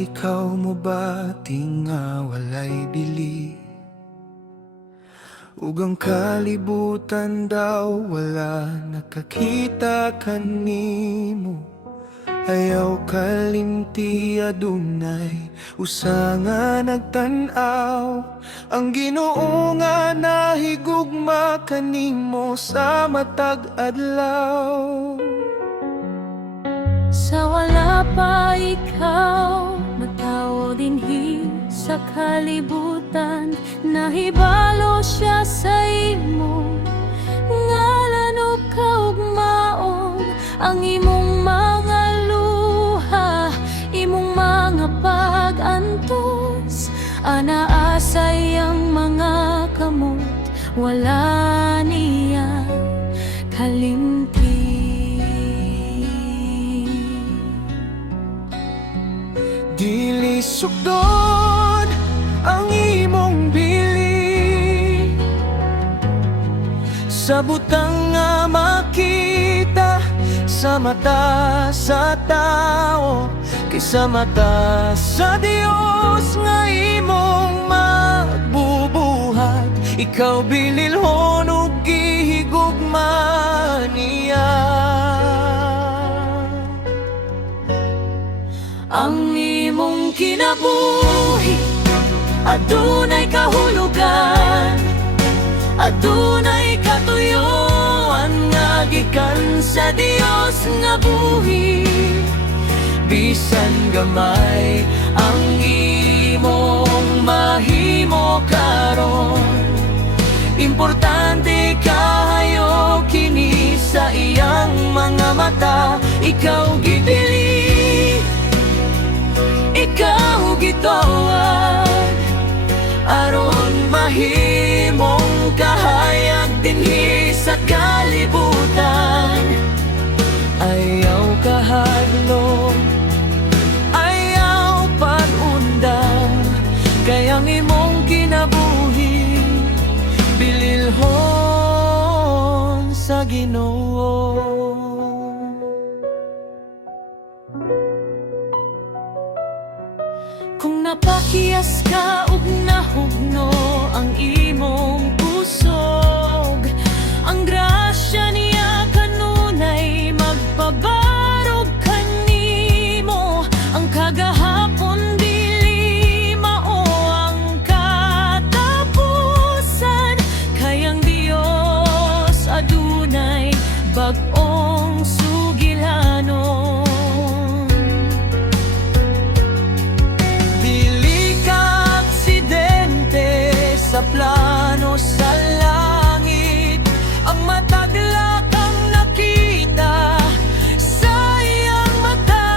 ikaw mo ba tinga walay dili? Ugang kalibutan daw wala nakakita kanimo. Ayaw kalimti adunay usa nga nagtan-aw. Ang Ginoo nga nahigugma kanimo sa matag adlaw. Sa wala pa ikaw, matawo dinhi sa kalibutan. Nahibalo siya sa imo, ngalan ug kaugmaon. Ang imong mga luha, imong mga pag-antos, anaasay ang mga kamot, wala niya kalimti. Dili sukdon ang imong bili, sa butang nga makita sa mata sa tao, kay sa mata sa Dios nga imong magbubuhat. Ikaw bililhon ug gihigugma niya. Ang imong kinabuhi adunay kahulugan, adunay katuyoan nga gikan sa Dios nga buhi. Bisan gamay ang imong mahimo karon, importante kahayo kini sa iyang mga mata. Ikaw gipili, ikaw gitawag, aron mahimong kahayag dinhi sa kalibutan. Ayaw kahadlok, ayaw pag-undang, kayang imong kinabuhi bililhon sa Ginoo. Kung napakiyas ka ug nahugno ang imong pusog, ang grasya niya kanunay magpabarog kanimo. Ang kagahapon dili mao ang katapusan, kayang Dios adunay bag-ong sugilanon. Sa plano sa langit, ang matagla kang nakita sa iyang mata.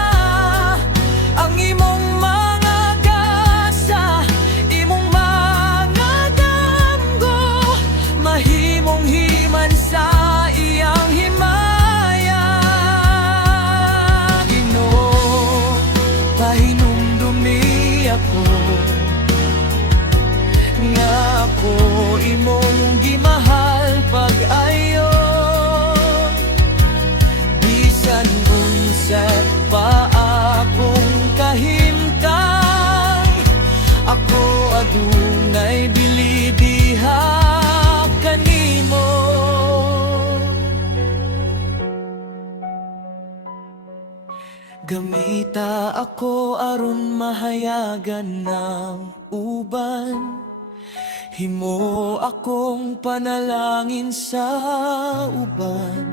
Ang imong mga gasa, imong mga damgo, mahimong himan sa iyang himaya. Ginoo, pahinumdumi ako, nga ako imong gimahal pag-ayo. Bisan unsa pa akong kahimtang, ako adunay dili diha kanimo. Gamita ako aron mahayagan ng uban, himo akong panalangin sa uban.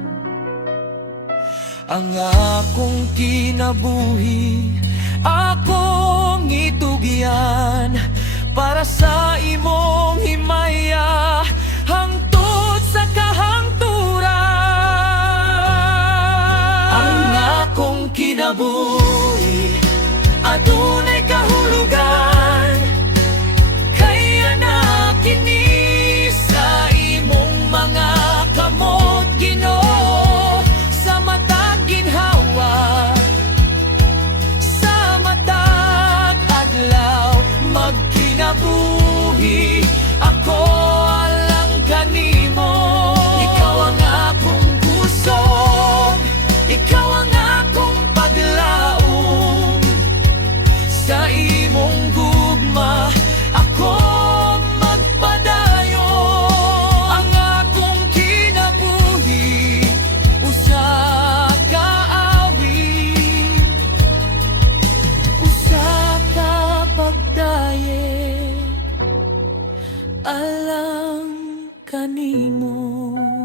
Ang akong kinabuhi akong itugyan, para sa imong himaya hangtod sa kahangturan. Ang akong kinabuhi adunay kahulugan, kini sa imong mga kamot, Ginoo. Sa matag ginhawa, sa matag adlaw, magkinabuhi ako alang kanimo. Ikaw ang akong kusog, ikaw ang akong paglaom. alang kanimo.